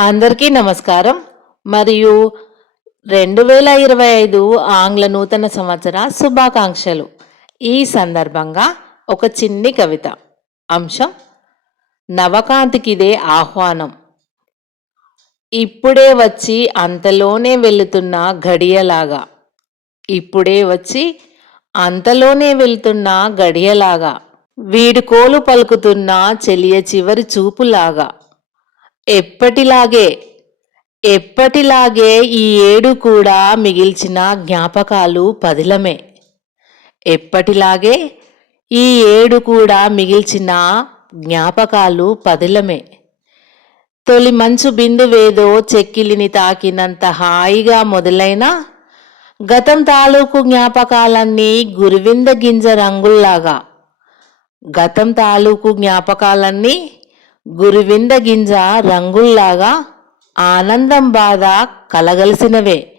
అందరికీ నమస్కారం. మరియు రెండు వేల ఇరవై ఐదు ఆంగ్ల నూతన సంవత్సర శుభాకాంక్షలు. ఈ సందర్భంగా ఒక చిన్ని కవిత. అంశం నవకాంతికిదే ఆహ్వానం. ఇప్పుడే వచ్చి అంతలోనే వెళుతున్న గడియలాగా ఇప్పుడే వచ్చి అంతలోనే వెళ్తున్న గడియలాగా వీడుకోలు పలుకుతున్న చెలియ చివరి చూపులాగా. ఎప్పటిలాగే ఎప్పటిలాగే ఈ ఏడు కూడా మిగిల్చిన జ్ఞాపకాలు పదిలమే. ఎప్పటిలాగే ఈ ఏడు కూడా మిగిల్చిన జ్ఞాపకాలు పదిలమే. తొలి మంచు బిందువేదో చెక్కిలిని తాకినంత హాయిగా మొదలైన గతం తాలూకు జ్ఞాపకాలన్నీ గురువింద గింజ రంగుల్లాగా. గతం తాలూకు జ్ఞాపకాలన్నీ గురువింద గింజ రంగుల్లాగా ఆనందం బాధ కలగలిసినవే.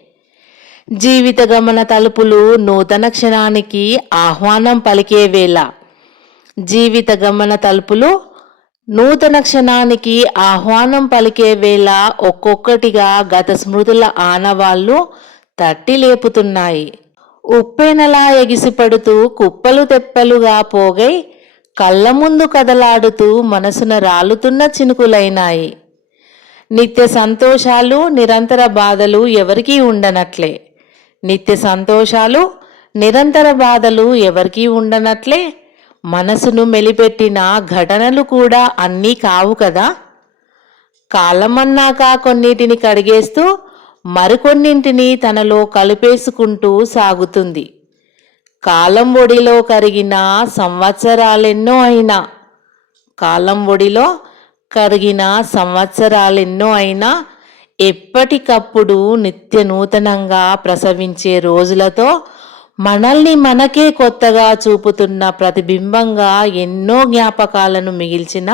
జీవిత గమన తలుపులు నూతన క్షణానికి ఆహ్వానం పలికే వేళ. జీవిత గమన తలుపులు నూతన క్షణానికి ఆహ్వానం పలికే వేళ ఒక్కొక్కటిగా గత స్మృతుల ఆనవాళ్ళు తట్టి లేపుతున్నాయి. ఉప్పెనలా ఎగిసిపడుతూ కుప్పలు తెప్పలుగా పోగై కళ్ళ ముందు కదలాడుతూ మనసున రాలుతున్న చినుకులైనాయి. నిత్య సంతోషాలు నిరంతర బాధలు ఎవరికీ ఉండనట్లే. నిత్య సంతోషాలు నిరంతర బాధలు ఎవరికీ ఉండనట్లే. మనసును మెలిపెట్టిన ఘటనలు కూడా అన్నీ కావు కదా. కాలమన్నాక కొన్నిటిని కడిగేస్తూ మరికొన్నింటిని తనలో కలిపేసుకుంటూ సాగుతుంది. కాలం ఒడిలో కరిగిన సంవత్సరాలెన్నో అయినా కాలం ఒడిలో కరిగిన సంవత్సరాలెన్నో అయినా ఎప్పటికప్పుడు నిత్య నూతనంగా ప్రసవించే రోజులతో మనల్ని మనకే కొత్తగా చూపుతున్న ప్రతిబింబంగా ఎన్నో జ్ఞాపకాలను మిగిల్చిన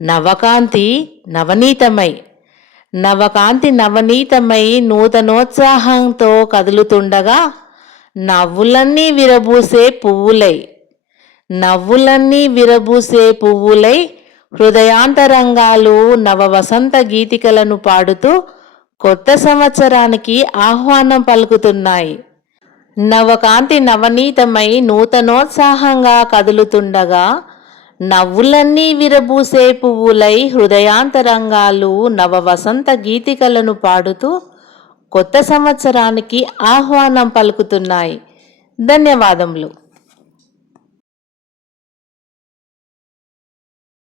నవకాంతి నవనీతమై నవకాంతి నవనీతమై నూతనోత్సాహంతో కదులుతుండగా నవ్వులన్నీ విరబూసే పువ్వులై నవ్వులన్నీ విరబూసే పువ్వులై హృదయాంతరంగాలు నవ వసంత గీతికలను పాడుతూ కొత్త సంవత్సరానికి ఆహ్వానం పలుకుతున్నాయి. నవకాంతి నవనీతమై నూతనోత్సాహంగా కదులుతుండగా నవ్వులన్నీ విరబూసే పువ్వులై హృదయాంతరంగాలు నవ వసంత గీతికలను పాడుతూ కొత్త సంవత్సరానికి ఆహ్వానం పలుకుతున్నాయి. ధన్యవాదములు.